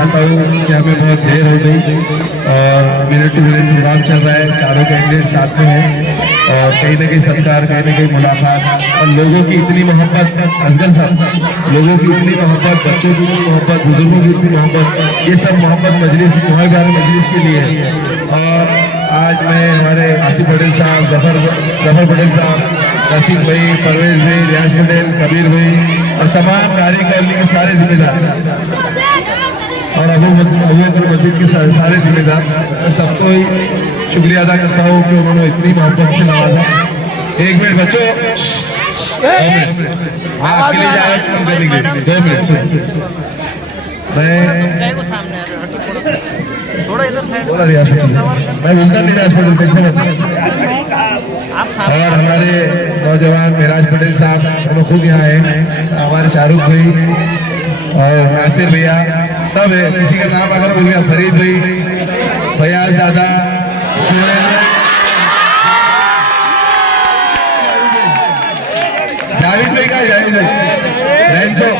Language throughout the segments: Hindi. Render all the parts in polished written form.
चाहता हूँ कि हमें बहुत देर हो गई और मिनट टू मिनट प्रोग्राम चल रहा है, चारों कैंडिडेट साथ में हैं और कहीं ना कहीं सत्कार, कहीं ना कहीं मुलाकात और लोगों की इतनी मोहब्बत, असगर साहब, लोगों की इतनी मोहब्बत, बच्चों की इतनी मोहब्बत, बुजुर्गों की इतनी मोहब्बत, ये सब मोहब्बत मजलिस मोहब्बत मजलिस के लिए है। और आज मैं हमारे आसिफ पटेल साहब, जफर पटेल साहब, रशीद भाई, परवेज भाई, रियाज पटेल, कबीर भाई और तमाम कार्यकारिणी के सारे जिम्मेदार और अबू बकर मस्जिद के सारे जिम्मेदार, मैं सबको ही शुक्रिया अदा करता हूँ कि उन्होंने इतनी मोहब्बत से नवाजा। एक मिनट बच्चों, 2 मिनट आपके लिए जाए 2 मिनट थोड़ा इधर साइड बोला रियाज पटेल, मैं बोलता नहीं रियाज पटेल, कैसे और हमारे नौजवान मिराज पटेल साहब, उन्होंने खुद यहाँ है, हमारे शाहरुख भाई और नासिर भैया सब है, किसी का नाम अगर बोल गया, फरीद भाई, फयाज दादा, सुहेल, जावेद भाई का, जावेद भाई रैंचो,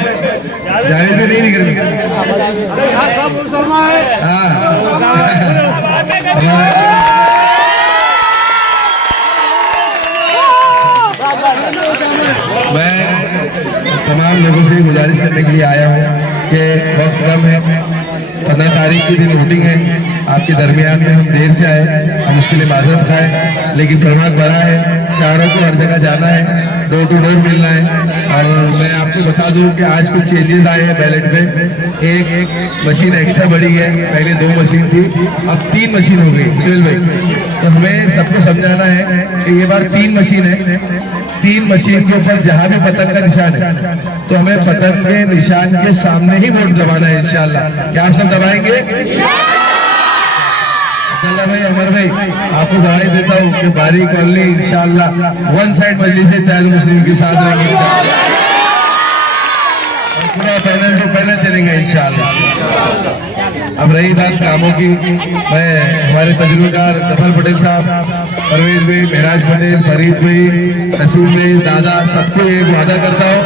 जावेद भाई नहीं निकल मैं तमाम लोगों से गुजारिश करने के लिए आया हूँ कि वक्त कम है, 15 तारीख के दिन वोटिंग है, आपके दरमियान में हम देर से आए, हम उसके लिए माजरत खाए, लेकिन प्रभाग बड़ा है, चारों को हर जगह जाना है, डोर टू डोर मिलना है। और मैं आपको बता दूं कि आज कुछ चेंजेस आए हैं बैलेट में, एक मशीन एक्स्ट्रा बढ़ी है, पहले 2 मशीन थी, अब 3 मशीन हो गई। सुहेल भाई, तो हमें सबको समझाना है कि ये बार 3 मशीन है, 3 मशीन के ऊपर जहां भी पतंग का निशान है तो हमें पतंग के निशान के सामने ही वोट दबाना है इंशाल्लाह। क्या आप सब दबाएंगे? अब्दुल्ला भाई, अमर भाई, आपको गवाही देता हूँ कि बारी कॉलोनी इंशाल्लाह 1 साइड मजलिस इत्तेहाद मुस्लिम के साथ रहेंगे इंशाल्लाह, और पूरा पैनल टू पैनल चलेंगे इंशाल्लाह। अब रही बात कामों की, मैं हमारे तजुर्बेकार जफर पटेल साहब, परवेज भाई, महराज पटेल, फरीद भाई, नसीम भाई, दादा, सबको एक वादा करता हूँ,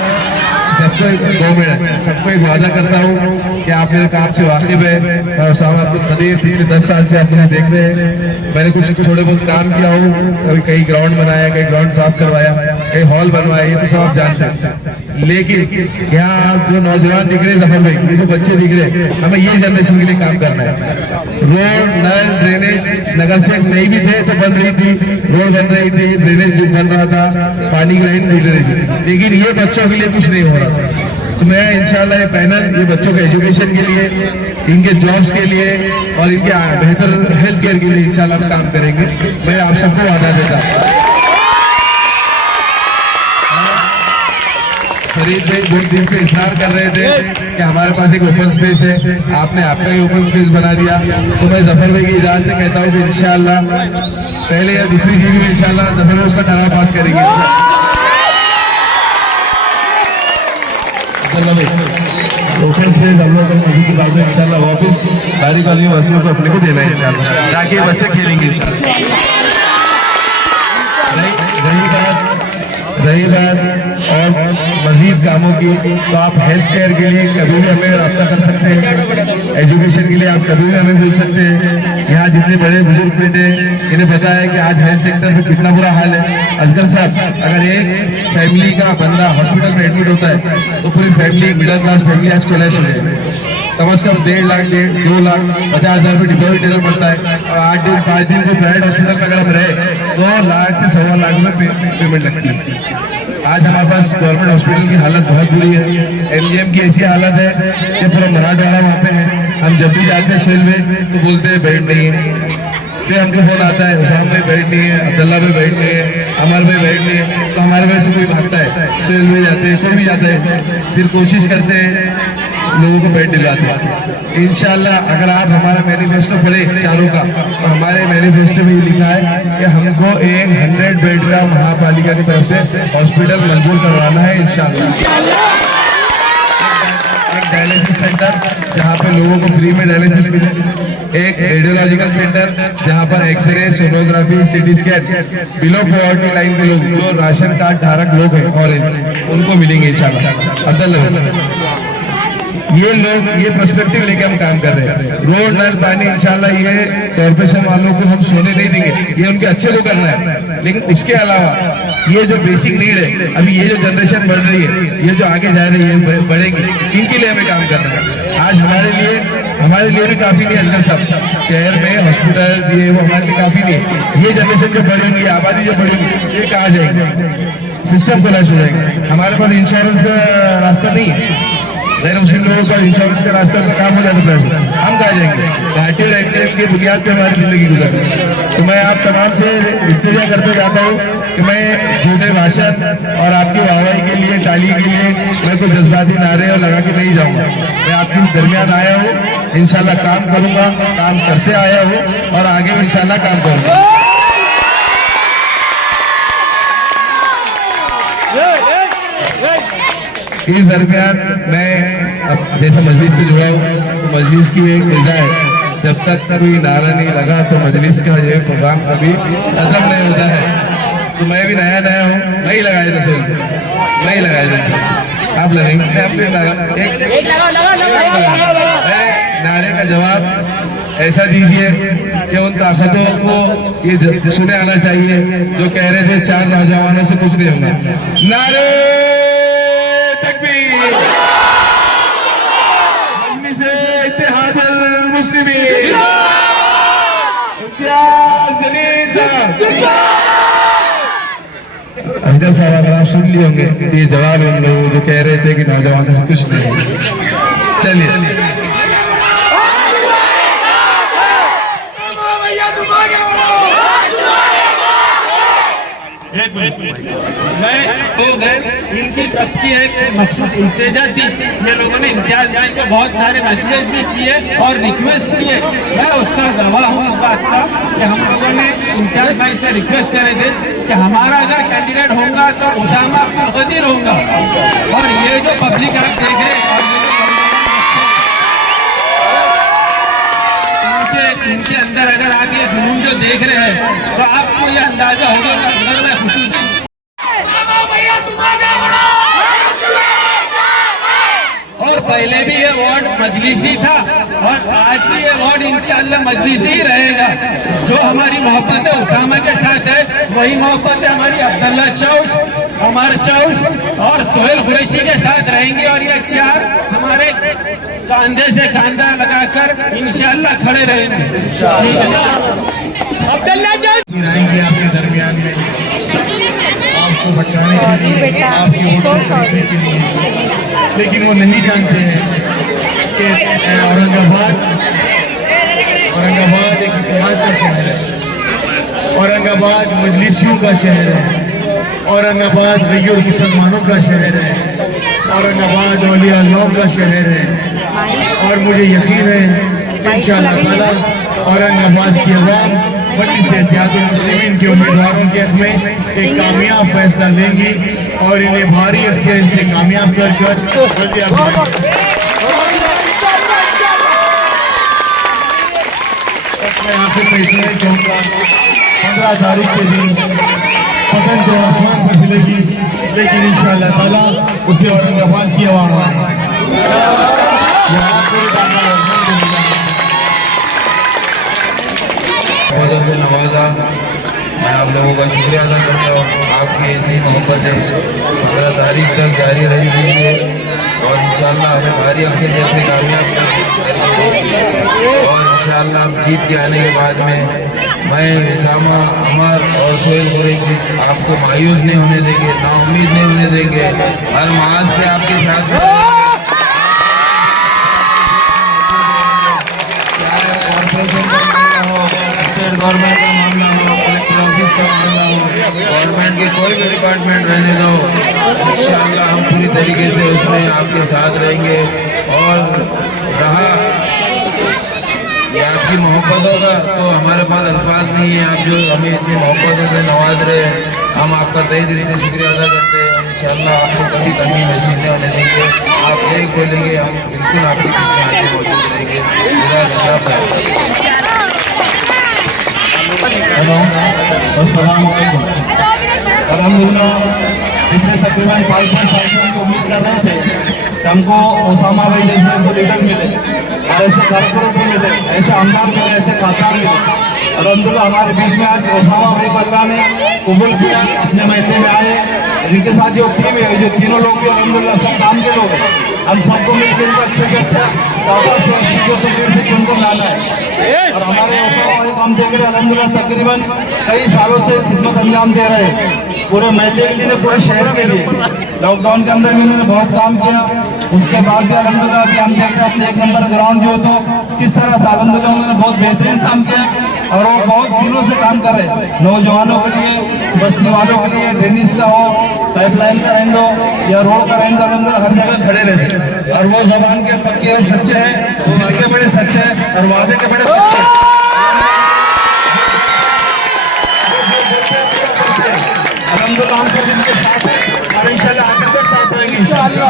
सबको 2 मिनट, सबको एक वादा करता हूँ कि आप मेरे काम से वाकिफ है, मैं उसामा अब्दुल कदीर, पिछले 10 साल से आप मुझे देख रहे हैं, मैंने कुछ थोड़े बहुत काम किया हूँ, कभी कहीं ग्राउंड बनाया, कहीं ग्राउंड साफ करवाया, कहीं हॉल बनवाया, ये तो सब आप जानते हैं। लेकिन यहाँ जो नौजवान दिख रहे हैं जफर भाई, ये जो बच्चे दिख रहे हैं, हमें ये जनरेशन के लिए काम करना है। रोड, नल, ड्रेनेज नगर से नहीं भी थे तो बन रही थी, रोड बन रही थी, ड्रेनेज बन रहा था, पानी की लाइन मिल रही थी, लेकिन ये बच्चों के लिए कुछ नहीं हो रहा था। तो मैं इंशाल्लाह ये पैनल, ये बच्चों के एजुकेशन के लिए, इनके जॉब्स के लिए और इनके बेहतर हेल्थ केयर के लिए इंशाल्लाह हम काम करेंगे। मैं आप सबको वादा देता हूँ। फरीद भाई बहुत दिन से इसरार कर रहे थे कि हमारे पास एक ओपन स्पेस है, आपने आपका ही ओपन स्पेस बना दिया, तो मैं जफर भाई की इजाजत से कहता हूँ कि इंशाल्लाह पहले या दूसरी जीबी में इंशाल्लाह जफर भाई उसका ठहराव पास करेंगे। ओपन स्पेस हम लोग मस्जिद के बाद में इंशाल्लाह वापस बारी वाली वासियों को अपने को देना है इंशाल्लाह, ताकि बच्चे खेलेंगे इंशाल्लाह। रही बात और मजीद कामों की, तो आप हेल्थ केयर के लिए कभी भी हमें रब्ता कर सकते हैं, एजुकेशन के लिए आप कभी भी हमें मिल सकते हैं। यहाँ जितने बड़े बुजुर्ग बैठे इन्हें पता है कि आज हेल्थ सेक्टर में कितना बुरा हाल है। असगर साहब, अगर एक फैमिली का बंदा हॉस्पिटल में एडमिट होता है तो पूरी फैमिली, मिडिल क्लास फैमिली आज कोलैप्स हो जाएगी। कम से कम 1.5 लाख, 2 लाख 50,000 रुपये डिपॉजिट देना पड़ता है, और 8 दिन 5 दिन को प्राइवेट हॉस्पिटल में अगर हम रहे तो 1 लाख से 1.25 लाख रुपये पेमेंट लगती है। आज हमारे पास गवर्नमेंट हॉस्पिटल की हालत बहुत बुरी है, MGM की ऐसी हालत है कि पूरा मराठवाड़ा वहाँ पे है, हम जब भी जाते हैं सुहेल में तो बोलते हैं बेड नहीं है, फिर हमको फोन आता है उसाम में बेड नहीं है, अब्दुल्ला में बेड नहीं है, अमर में बेड नहीं है, तो हमारे में से कोई भागता है, सुहेल में जाते हैं, कोई भी जाता है, फिर कोशिश करते हैं लोगों को बेड दिलाते हैं। इंशाल्लाह अगर आप हमारा मैनिफेस्टो पढ़े चारों का, तो हमारे मैनिफेस्टो में ये लिखा है कि हमको एक 100 बेड का महापालिका की तरफ से हॉस्पिटल मंजूर करवाना है इंशाल्लाह। एक डायलिसिस सेंटर जहाँ पे लोगों को फ्री में डायलिसिस मिले, एक रेडियोलॉजिकल सेंटर जहाँ पर x ray, sonography, CT scan below poverty line के लोग, जो राशन कार्ड धारक लोग हैं ऑरेंज, उनको मिलेंगे इंशाल्लाह। अब्दुल्ला ये लोग ये पर्सपेक्टिव लेके हम काम कर रहे हैं। रोड नल पानी इंशाल्लाह ये कॉर्पोरेशन वालों को हम सोने नहीं देंगे, ये उनके अच्छे को करना है। लेकिन उसके अलावा ये जो बेसिक नीड है, अभी ये जो जनरेशन बढ़ रही है, ये जो आगे जा रही है बढ़ेगी, इनके लिए हमें काम करना है। आज हमारे लिए भी काफी नहीं अजगर साहब, शहर में हॉस्पिटल्स ये वो हमारे लिए काफी नहीं। ये जनरेशन जो बढ़ेगी, आबादी जो बढ़ेगी, ये कहाँ जाएगी, सिस्टम कोलैप्स हो जाएगा। हमारे पास इंश्योरेंस का रास्ता नहीं है, गैर मुस्लिम लोगों का इंश्योरेंस का रास्ता का काम हो जाता है, हम कहाँ जाएंगे। घाटी और एमटीएम की बुनियाद पे हमारी जिंदगी गुजरती। तो मैं आप तमाम से इल्तिजा करते जाता हूँ कि मैं झूठे भाषण और आपकी वाहवाही के लिए, ताली के लिए मैं कुछ जज्बाती नारे और लगा के नहीं जाऊँगा। मैं आपके दरमियान आया हूँ, इंशाल्लाह काम करूँगा, काम करते आया हूँ और आगे भी इंशाल्लाह काम करूँगा। इस दरमियान मैं अब जैसे मजलिस से जुड़ा हूँ, तो मजलिस की एक वजह है, जब तक कोई नारा नहीं लगा तो मजलिस का ये प्रोग्राम कभी खत्म नहीं होता है। तो मैं भी नया हूँ, नहीं लगाए रसूल, नहीं लगाए रसूल, आप लगाएंगे अपने नारे का जवाब ऐसा दीजिए कि उन ताकतों को ये सुने आना चाहिए जो कह रहे थे 4 नौजवानों से कुछ नहीं होगा। नारे तकबीर, मजलिस इत्तेहादुल मुस्लिमीन, अफजल साहब अगर आप सुन लिए होंगे तो ये जवाब है उन लोगों जो कह रहे थे कि नौजवानों से कुछ नहीं। चलिए मैं हो गए, इनकी सबकी एक मखसूस इल्तिजा थी। ये लोगों ने इम्तियाज भाई को बहुत सारे मैसेजेस भी किए और रिक्वेस्ट किए। मैं उसका गवाह हूँ इस बात का कि हम लोगों ने इम्तियाज भाई से रिक्वेस्ट करे थे कि हमारा अगर कैंडिडेट होगा तो उसामा अब्दुल कदीर होगा। और ये जो पब्लिक आप देख रहे हैं, इनके अंदर अगर आप ये जुनून जो देख रहे हैं तो आपको ये अंदाजा होगा कि अगर मैं खुशी और पहले भी ये वार्ड मजलिसी था और आज भी ये वार्ड इंशाअल्लाह मजलिसी ही रहेगा। जो हमारी मोहब्बत है उसामा के साथ है, वही मोहब्बत है हमारी अब्दुल्ला चौश, उमर चौश और सोहेल कुरैशी के साथ रहेंगे। और ये 4 हमारे कांधे से कांधा लगाकर इंशाअल्लाह खड़े रहेंगे। अब्दुल्ला चौश आएंगे आपके दरमियान में आपको भटकाने के लिए, आपकी वोट के लिए, लेकिन वो नहीं जानते हैं कि औरंगाबाद एक इतिहाद का शहर है, औरंगाबाद मजलिसियों का शहर है, औरंगाबाद गैर मुसलमानों का शहर है, औरंगाबाद औलिया अल्लाह का शहर है। और मुझे यकीन है इंशाअल्लाह ताला औरंगाबाद की आवाम मजलिस इत्तेहादुल मुस्लिमीन के उम्मीदवारों के हक में एक कामयाब फैसला लेंगी और इन्हें भारी अक्सरियत से कामयाब कर मैं यहाँ से इतना ही कहूँगा, 15 तारीख के दिन पतंग जो आसमान पर हिलेगी, लेकिन इंशाअल्लाह ताला उसे औरंगाबाद की आवाम से नवाजा। मैं आप लोगों का शुक्रिया अदा करता हूँ। आपकी ऐसी मोहब्बत है 15 तारीख तक जारी रहेगी और इंशाअल्लाह हमें भारी अफसर जैसे कामयाब करेंगे। और इंशाअल्लाह हम जीत के आने के बाद में मैं उसामा, अमर और सोहेल कुरैशी आपको मायूस नहीं होने देंगे, नाउम्मीद नहीं होने देंगे। हर माज पे आपके साथ चाहे कॉर्पोरेशन का मामला हो, स्टेट गवर्नमेंट का मामला हो, कलेक्टर ऑफिस का मामला हो, गवर्नमेंट के कोई भी डिपार्टमेंट रहने दो, इंशाअल्लाह हम पूरी तरीके से उसमें आपके साथ रहेंगे। और रहा ये आपकी मोहब्बतों का, तो हमारे पास अल्फाज नहीं है। आप जो हमें इतनी मोहब्बतों से नवाज रहे हैं, हम आपका तहे दिल से शुक्रिया अदा करते हैं। इंशाअल्लाह आपको कभी कमी महसूस नहीं होने देंगे। आप एक बोलेंगे हम बिल्कुल आपकी पीछे मौजूद रहेंगे। अल्हम्दुलिल्लाह पिछले तकरीबन 5 साल से उम्मीद कर रहे थे कि हमको ओसामा भाई जैसे हमको लीडर मिले और ऐसे कारपोरेटर मिले, ऐसे आमदार मिले, ऐसे खासदार मिले। अल्हम्दुलिल्लाह हमारे बीच में आज ओसामा भाई को अल्लाह ने कबूल किया, अपने महल्ले में आए। इनके साथ जो टीम है, जो तीनों लोग भी अल्हम्दुलिल्लाह सब काम के लोग हैं। हम सबको मिलकर इनको अच्छे से अच्छा दावा से अच्छी जो तकलीफ से उनको लाना है। और हमारे ओसामा भाई काम देख रहे अल्हम्दुलिल्लाह तकरीबन कई सालों से खिदमत अंजाम दे रहे हैं, पूरे महल्ले के लिए, पूरे शहर के लिए। लॉकडाउन के अंदर भी उन्होंने बहुत काम किया। उसके बाद भी अल्हम्दुलिल्लाह अभी हम देख रहे हैं अपने 1 नंबर ग्राउंड जो तो किस तरह था, अल्हम्दुलिल्लाह उन्होंने बहुत बेहतरीन काम किया और वो बहुत दिनों से काम कर रहे हैं। नौजवानों के लिए, बस्ती वालों के लिए, ड्रेनेज का हो, पाइपलाइन का रहने दो या रोड का रहने दो, अल्हम्दुलिल्लाह हर जगह खड़े रहते हैं। और वो जबान के पक्के और सच्चे हैं, वो दिल के बड़े सच्चे हैं और वादे के बड़े सच्चे हैं। अल्हम्दुलिल्लाह हम सब इनके साथ हैं और इंशाल्लाह आखिर तक साथ रहेंगे इंशाल्लाह।